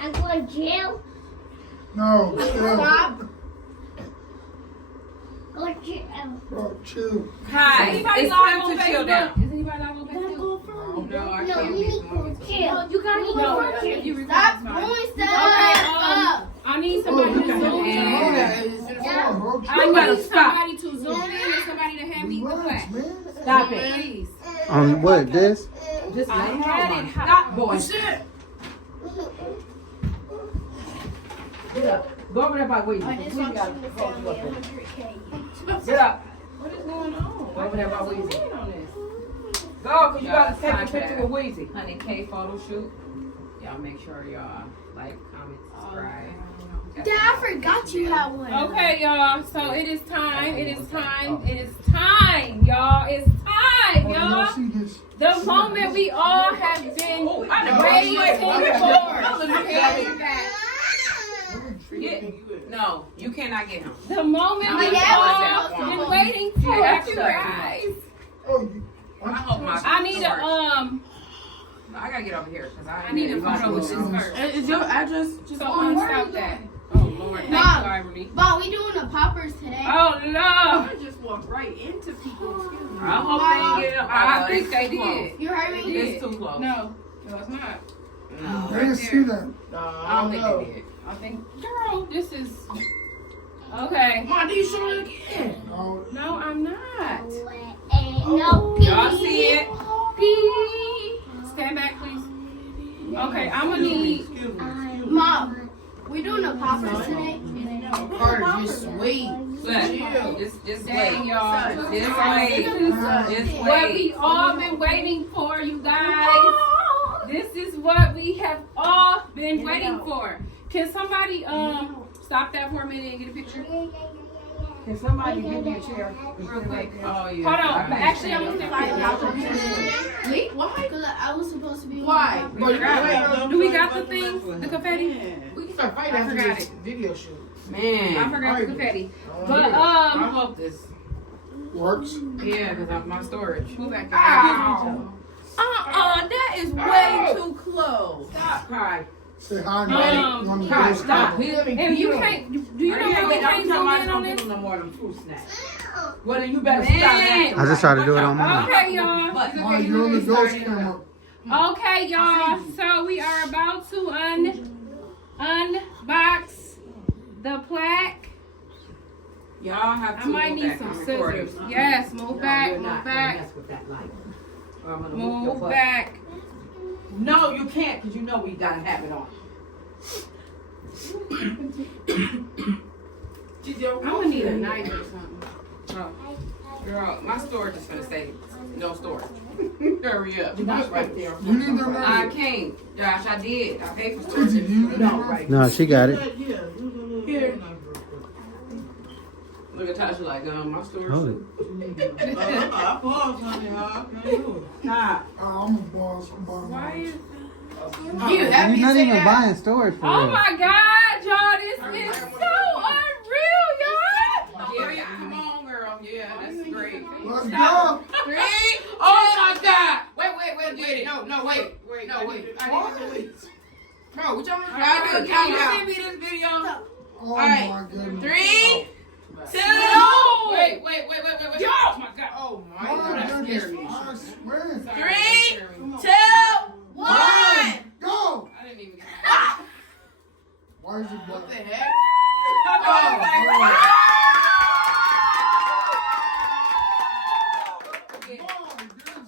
I'm going to jail. No, Stop. Go to jail. bro, chill. Hi. Anybody It's live time on to chill Facebook? down. Is anybody live on Facebook? No, I No, can't you be need to chill. You gotta No, go if you record, Stop it's fine. doing Okay, stuff. I need somebody to zoom in. I gotta need somebody to zoom in and somebody to hand me the plaque. Stop it. Please. On what, this? Just I let had it it. Stop, boy. Shit. Get up. Go over there by Weezy. Weezy got to go up there. Get up. What is going on? Go over there by Weezy. Stand on this. Go, because you got to take a picture with Weezy. 100K photo shoot. Y'all make sure y'all like, comment, subscribe. Dad, I forgot you had one. Okay, y'all. So it is time. It is time. It is time, y'all. It's time, y'all. See this? The moment we all have been waiting for. No, you cannot get him. The moment we all been waiting for, you guys. Oh, you. I hope my. I need a I gotta get over here because I need a photo with this first. Is your address So unstop that. Oh Lord, thank you, Ivory. Mom, we doing the poppers today. Oh no. I just walked right into people. Excuse me. I hope they get up. I think they did. You heard me? It's too close. No, it's not. No. They didn't see that. I don't think they did. I think, girl, this is okay. Mom, you showing it again? No, No, I'm not. No, Y'all see it? Pee. Stand back, please. Okay, I'm gonna need. Mom, we doing the poppers today? Carter, just wait. Look, just Dang, wait. y'all. Just wait. Just What we wait. all been waiting for, you guys. This is what we have all been waiting for. Can somebody stop that for a minute and get a picture? Can somebody give me a chair? Real quick. Oh, yeah. Hold on. Actually, I'm gonna stand Wait, why? Because I was supposed to be. Why? Do we got the things? The confetti? We can start fighting I after forgot this video shoot. I Man. forgot the confetti. But I hope this. works. Yeah, because my storage. move back. Ow. That is way too close. Stop, Kai. Say hi, man. You want me to Kai, go stop. stop? And you can't. Do you know how we can't zoom in on this? No more of them fruit snacks. Well, then you better stop Man. that. I just tried to do it on mine. Okay, y'all. Mom, you're on the ghost camera. Okay, y'all. So we are about to unbox the plaque. Y'all have to I might move need back. some I'm recording. scissors. Yes, move back, You're move not back, gonna mess with that light. Or I'm gonna whoop your move butt. back. No, you can't, because you know we gotta have it on. I'm gonna need a knife or something. Oh. Girl, my storage is gonna say no storage. Hurry up. That's right there. You need them I right? can't. Josh, I did. I paid for Did storage. you? No, right. No, she got it. Here. Look at Tasha like, my storage. Hold it. Nah. I'm a boss. I'm boss. Why is You happy You're not to say even that? buying storage for Oh real. my God, y'all! This is so unreal, y'all. Yeah, come on, girl. Yeah, that's great. Let's go. 3. Oh my God. Wait. No, wait. Bro, what y'all Can you send me this video? Oh right. my goodness. 3, 2. No. Wait. Oh my God. Oh my Oh god, my that goodness. scared me. I swear. 3, 2, 1. Go. I didn't even. Why is it black? What the heck? Oh,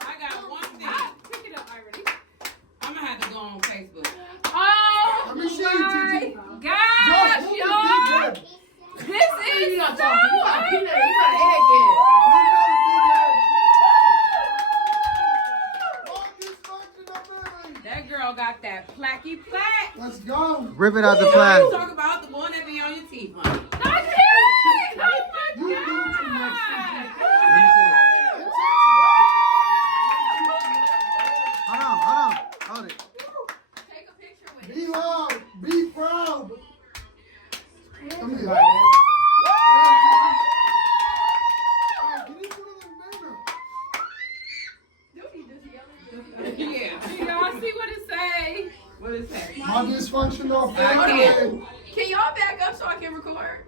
I got one thing. Pick it up, Ivory. I'm gonna have to go on Facebook. Oh Let me see my it, gosh, y'all! This is You so got a unreal. That girl got that placky plaque. Let's go. Rip it out the You plaque. talk about the one that be on your teeth, honey. I can't! Oh You my do too much. God! Hold on. Hold it. Take a picture with it. Be loud. Be proud. Come here. Yeah. Do y'all see what it say? What is that? Mom, My dysfunctional I family. Can y'all back up so I can record?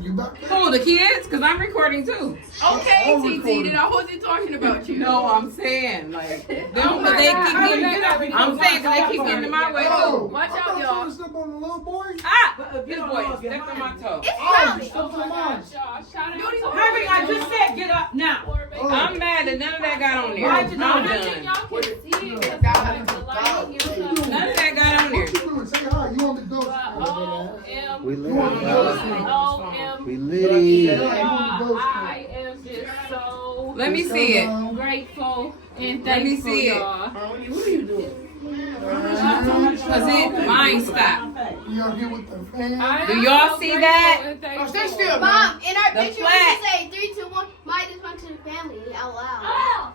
You back there? Who, the kids? Because I'm recording too. Okay, I'm TT, recording. then I wasn't talking about you. No, I'm saying, like, them, Oh my they God. keep How getting, did that I'm saying, because they keep getting in my way Oh, too. Watch I out, thought y'all. you was up on the little boy. Ah! This boy stepped on my toe. Oh, It's stop the mom. Y'all, shout out Beauty, to Harry, I just said get up now. Oh. I'm mad that none of that got on there. Why'd you I'm do I think done. y'all can see it because like the lighting and stuff. None of that got on there. What you doing? Say hi. You on the door. But We You on the door. OM, We litty. I am just so Let me see it. grateful and Let me thankful, see it. y'all. What are you doing? Because it, mine stopped. You out here with the fan? I Do am y'all so see grateful that? and thankful. Oh, stay still, man. Mom, in our The picture, plaque. we should say 3, 2, 1. My dysfunctional family out loud.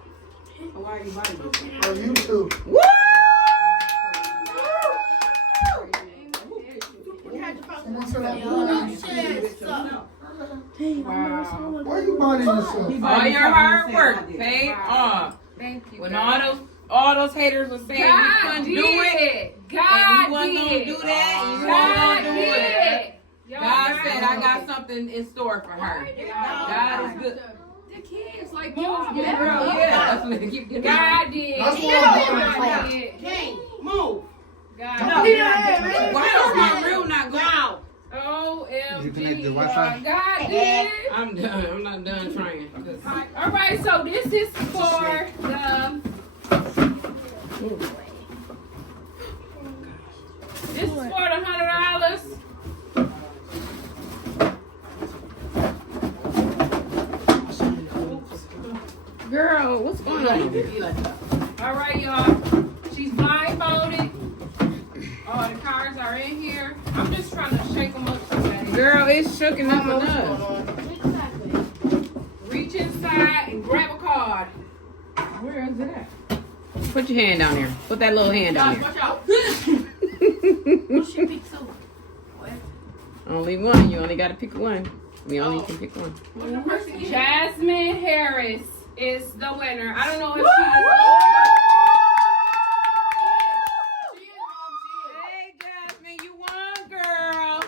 On YouTube. Woo! Someone said I'm doing Shit, Why you buying yourself? All your hard work paid off. Thank you. When God. all those haters were saying you God couldn't did do it, it. God and you wasn't gonna did do it. that, and you God wasn't gonna do did it. it. Yo, God said, I did got it. something in store for her. God is good. The kids, like, Move, y'all yeah, back girl, up. Yeah, that's what they keep getting. God did. That's why I'm God doing did. Kane. Move. God No. did. Why is my reel not going? Now. OMG. You connect the y'all. Wi-Fi? God did. I'm done. I'm not done trying. All right, so this is for the. This is for the $100. Girl, what's going on? All right, y'all. She's blindfolded. Oh, the cards are in here. I'm just trying to shake them up today. Girl, it's shooking up enough. Reach inside and grab a card. Where is it at? Put your hand down there. Put that little hand down there. Watch out. She picked two. Only one. You only got to pick one. We only can pick one. Jasmine Harris is the winner. I don't know if she is. Hey, Jasmine, you won, girl.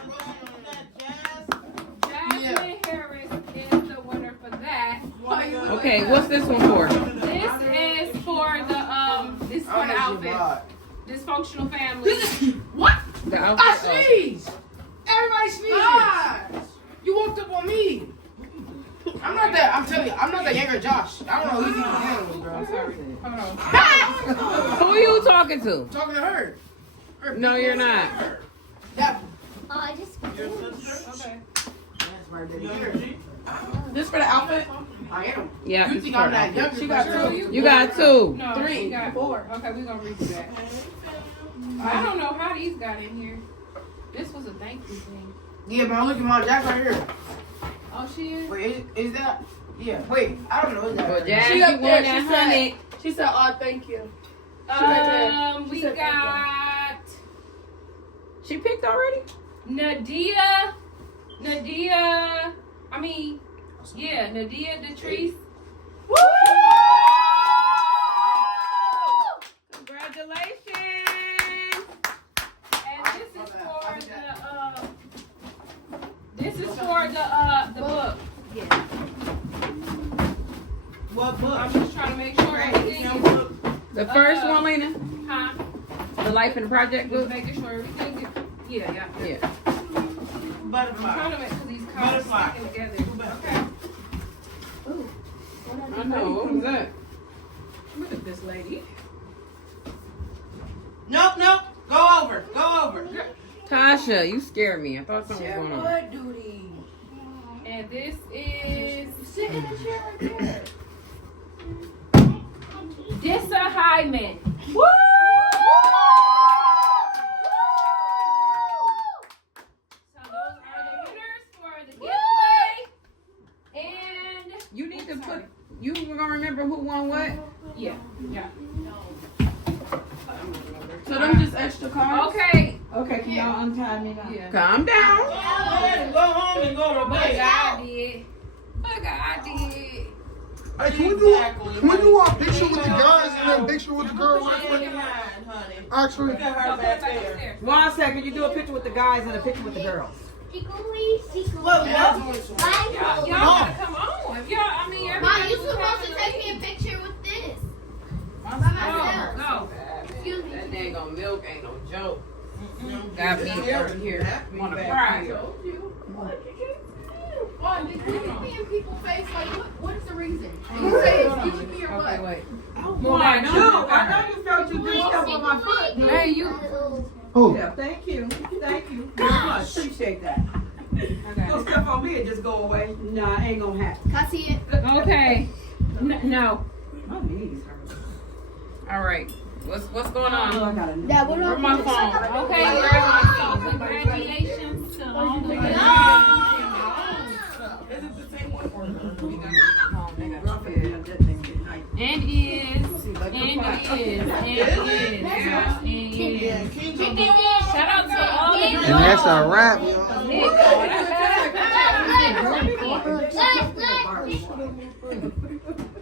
Jasmine Harris is the winner for that. Okay, what's this one for? This is for the outfit. Dysfunctional family. What? The I outfit. sneeze. Everybody sneezes. Ah! You walked up on me. I'm not that. I'm telling you, I'm not that younger Josh. I don't know who you're dealing with, bro. Hold on. Who are you talking to? I'm talking to her. Her No, big you're ass not. her. That Oh, I just. Okay. that's right there. This for the outfit? I am. Yeah. You it's think for I'm the that outfit. younger? She got girl. two. You got two. No, Three, she got four. Okay, we're gonna redo that. I don't know how these got in here. This was a thank you thing. Yeah, but look at my Jack right here. Oh, she is? Wait, is that? Yeah. Wait, I don't know. Is that? Well, right? Jazz, She you up won there, that she said- 100. She said, oh, thank you. We said thank got She picked already? Nadia, Nadia Detrice. Woo! Congratulations. And this is for the book. What book? I'm just trying to make sure everything is, The first one, Lena? huh? The Life in the Project Just book? making sure everything is, yeah. Yeah. I'm Butterfly. trying to make sure these cards Butterfly. sticking together. Okay. I know. What was that? Look at this lady. Nope. Go over. Tasha, you scared me. I thought something was going on. What duty? And this is Sit in the chair right there. Dissa Hyman. Woo! So those are the winners for the giveaway. And You need to put, you were going to remember who won what? yeah. So them just extra cards? Okay. Okay, can y'all untie me now? Yeah. Calm down. Go home and go to But bed. God did. But God did. Hey, can we do our picture with the guys and then picture with the girls right quick? Actually, One second, you do a picture with the guys and a picture with the girls. Y'all gotta come on. If y'all, I mean, Mom, you everybody. supposed to take me a picture with this. By Go, myself. go. Excuse me. That daggone milk ain't no joke. Got me over here. Wanna cry. Oh, did you be in people's face? Like, what is the reason? You say excuse me or what? Wait. Dude, I know you felt you did stuff on my foot. Hey, you. Who? Yeah, thank you. Thank you very much. Appreciate that. Don't step on me and just go away. Nah, ain't gonna happen. Can I see it? Okay. No. My knees hurt. All right. What's going Oh, on? I got a Dad, what do Where's my phone? Okay, where's my phone? Congratulations to all the girls. Is it the same one or And shout out to all the girls. And that's a wrap. Let's